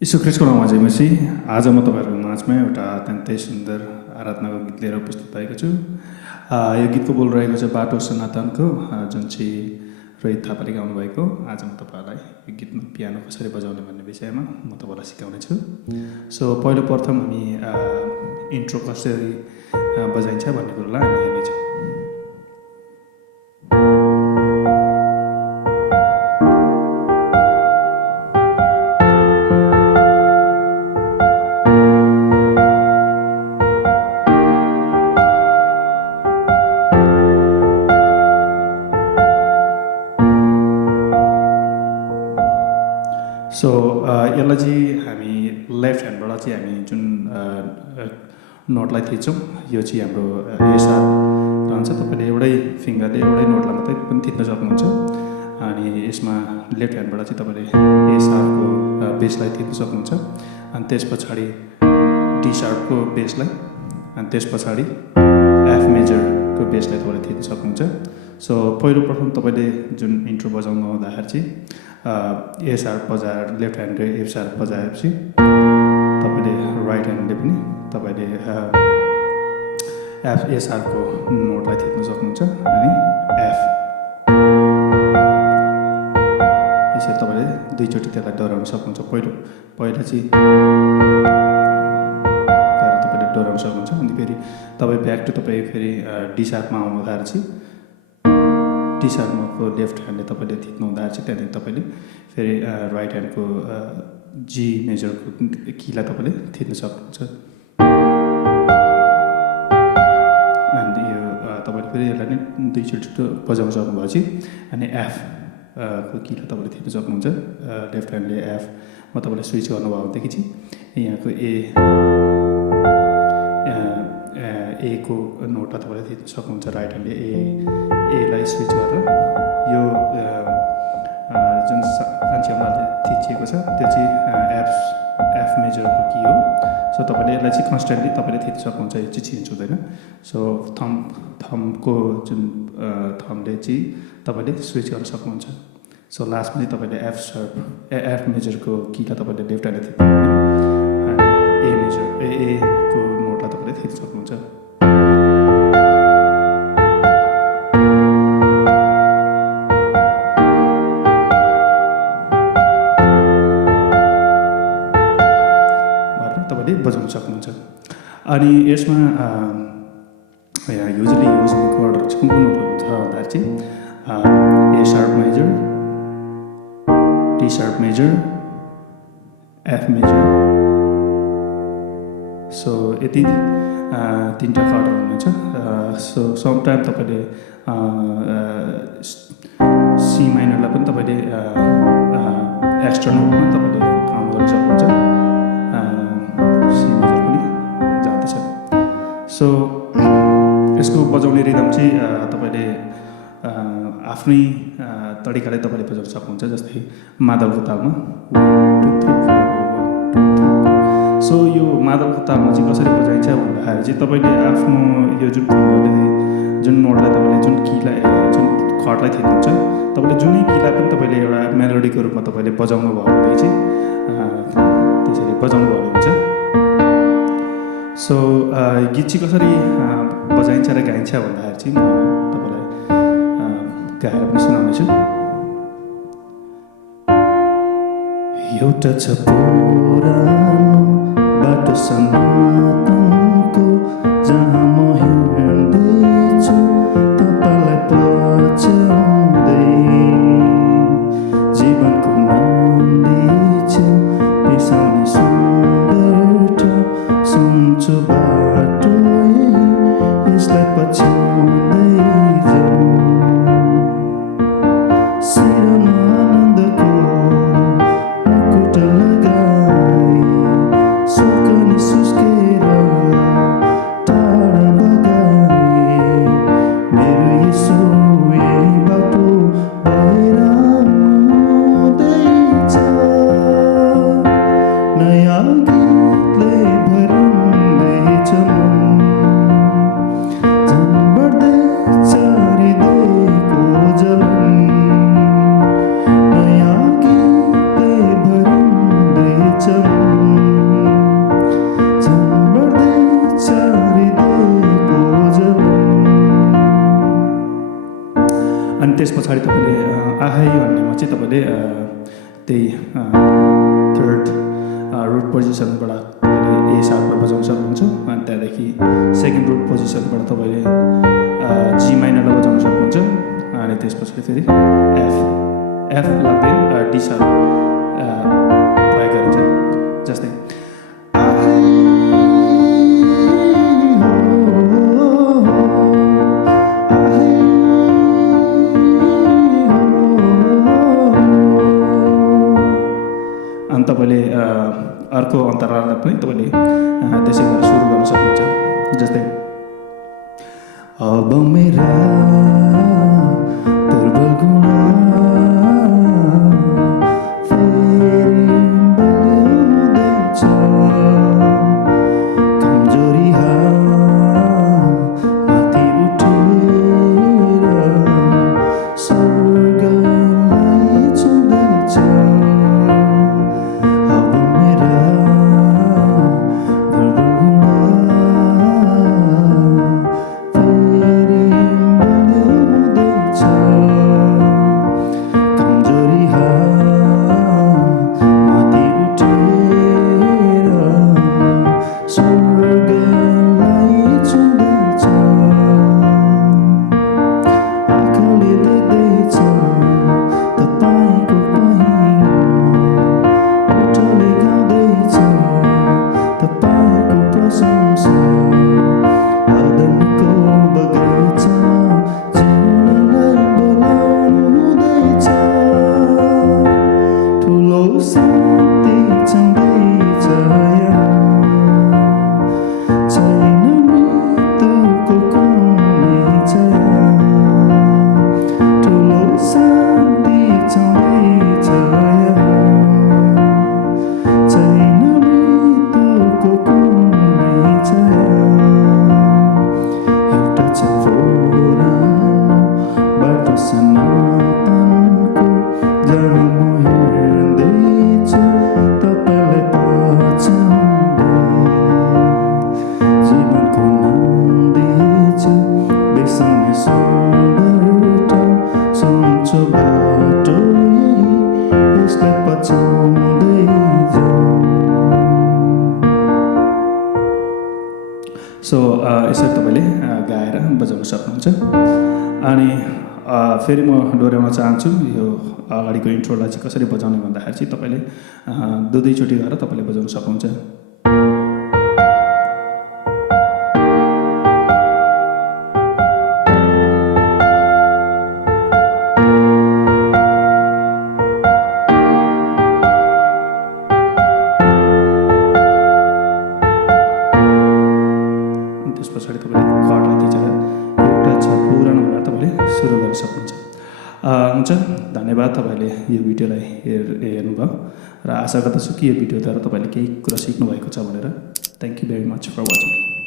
यीशु ख्रीष्टको नाममा जय मसीह। आज म तपाईँहरूको माझमा एउटा अत्यन्तै सुन्दर आराधनाको गीत लिएर उपस्थित भएको छु। यो गीतको बोल रहेको छ बाटो सनातनको, जुन चाहिँ रोहित थापाले गाउनुभएको। आज म तपाईँहरूलाई यो गीतमा पियानो कसरी बजाउने भन्ने विषयमा म तपाईँलाई सिकाउने छु। सो पहिलो प्रथम हामी इन्ट्रो कसरी बजाइन्छ भन्ने कुरोलाई हामी हेर्नेछौँ। सो यसलाई चाहिँ हामी लेफ्ट ह्यान्डबाट चाहिँ हामी जुन नोटलाई थिच्छौँ, यो चाहिँ हाम्रो एसार रहन्छ। तपाईँले एउटै फिङ्गरले एउटै नोटलाई मात्रै पनि थिच्न सक्नुहुन्छ। अनि यसमा लेफ्ट ह्यान्डबाट चाहिँ तपाईँले एसारको बेसलाई थिच्न सक्नुहुन्छ। अनि त्यस पछाडि डी सार्पको बेसलाई, अनि त्यस पछाडि एफ मेजरको बेसलाई तपाईँले थिच्न सक्नुहुन्छ। सो पहिलो प्रथम तपाईँले जुन इन्ट्रो बजाउनु आउँदाखेरि चाहिँ ए सार्प बजाएर लेफ्ट ह्यान्डले एफ सार्प बजाएपछि तपाईँले राइट ह्यान्डले पनि तपाईँले एफ ए सार्पको नोटलाई थिच्न सक्नुहुन्छ। अनि एफ यसरी तपाईँले दुईचोटि त्यसलाई डोहोऱ्याउन सक्नुहुन्छ। पहिला चाहिँ तपाईँले डोहोऱ्याउन सक्नुहुन्छ। अनि फेरि तपाईँ ब्याक टु तपाईँ फेरि डी सार्पमा आउनुहुँदाखेरि चाहिँ डी सार्पको लेफ्ट ह्यान्डले तपाईँले थिच्नु हुँदाखेरि चाहिँ त्यहाँदेखि तपाईँले फेरि राइट ह्यान्डको जी मेजरको कीलाई तपाईँले थिच्न सक्नुहुन्छ। अनि यो तपाईँले फेरि यसलाई नै दुईचोटि बजाउन सक्नुभएपछि अनि एफ को कीलाई तपाईँले थिच्न सक्नुहुन्छ। लेफ्ट ह्यान्डले एफमा तपाईँले स्विच गर्नुभयो भनेदेखि चाहिँ यहाँको ए को नोटलाई तपाईँले थिच्न सक्नुहुन्छ। राइट ह्यान्डले एलाई स्विच गरेर यो जुन कान्छीहरूले थिचिएको छ त्यो चाहिँ एफ मेजरको की हो। सो तपाईँले यसलाई चाहिँ कन्सटेन्टली तपाईँले थिच्न सक्नुहुन्छ, यो चाहिँ चेन्ज हुँदैन। सो थम्बको जुन थम्बले चाहिँ तपाईँले स्विच गर्न सक्नुहुन्छ। सो लास्टमा चाहिँ तपाईँले एफ मेजरको कीलाई तपाईँले लेफ्ट ह्यान्डले थिच्नु ए को नोटलाई तपाईँले थिच्न सक्नुहुन्छ। बजाउन सक्नुहुन्छ। अनि यसमा युजली युज हुने कोडहरू चाहिँ कुन हुन्छ भन्दाखेरि चाहिँ A sharp major, D sharp major, F major. So यति तिनवटा कोडहरू हुनुहुन्छ। सो समटाइम तपाईँले सी माइनरलाई पनि तपाईँले एक्स्ट्रा नोटमा तपाईँले काम गर्न सक्नुहुन्छ। सो यसको बजाउने रिदम चाहिँ तपाईँले आफ्नै तरिकाले तपाईँले बजाउन सक्नुहुन्छ। जस्तै मादलको तालमा 1 2 3 4 1 2 3। सो यो मादलको तालमा चाहिँ कसरी बजाइन्छ भन्दाखेरि चाहिँ तपाईँले आफ्नो यो जुन फिङ्गरले जुन नोटलाई तपाईँले जुन कीलाई जुन खटलाई थिच्नुहुन्छ, तपाईँले जुनै कीलाई पनि तपाईँले एउटा मेलोडीको रूपमा तपाईँले बजाउनु भयो भने चाहिँ त्यसरी बजाउनु भयो भने हुन्छ। सो गीत चाहिँ कसरी बजाइन्छ र गाइन्छ भन्दाखेरि चाहिँ म तपाईँलाई गाएर पनि सुनाउनेछु। एउटा छ पुरानो बाटो सनातनको, जहाँ म हिँड्दैछु तपाईँलाई पछ्याउँदै, जीवनको नन्दी बिसाउने सुन्दर ठाउँ सुन्छु बाटो यसलाई पछ्याउँदै जाउँ। शिरमा आनन्दको मुकुट लगाई सुस्केर टाढा तपाईँले त्यही थर्ड रुट पोजिसनबाट तपाईँले ए सार्पमा बजाउन सक्नुहुन्छ अनि त्यहाँदेखि सेकेन्ड रुट पोजिसनबाट तपाईँले जी माइनरलाई बजाउन सक्नुहुन्छ अनि त्यस पछाडि फेरि एफ लाग्दैन डी सार्प प्रयोग गरिन्छ जस्तै अनि तपाईँले अर्को अन्तराललाई पनि तपाईँले त्यसै गरेर सुरु गर्न सक्नुहुन्छ जस्तै अब मेरा दुर्बल गुणा फेरि बलिउँदैछ कमजोरी माथि उठेर स्वर्गलाई छुँदैछ अब मेरा सो यसरी तपाईँले गाएर बजाउन सक्नुहुन्छ अनि फेरि म दोहोऱ्याउन चाहन्छु यो अगाडिको इन्ट्रोलाई चाहिँ कसरी बजाउने भन्दाखेरि चाहिँ तपाईँले दुईचोटि गरेर तपाईँले बजाउन सक्नुहुन्छ त्यस पछाडि तपाईँले कर्डलाई थिचेर एउटा छ पुरानो भनेर तपाईँले सुरु गर्न सक्नुहुन्छ हुन्छ धन्यवाद तपाईँले यो भिडियोलाई हेर्नुभयो र आशा गर्दछु कि यो भिडियोद्वारा तपाईँले केही कुरा सिक्नुभएको छ भनेर thank you very much for watching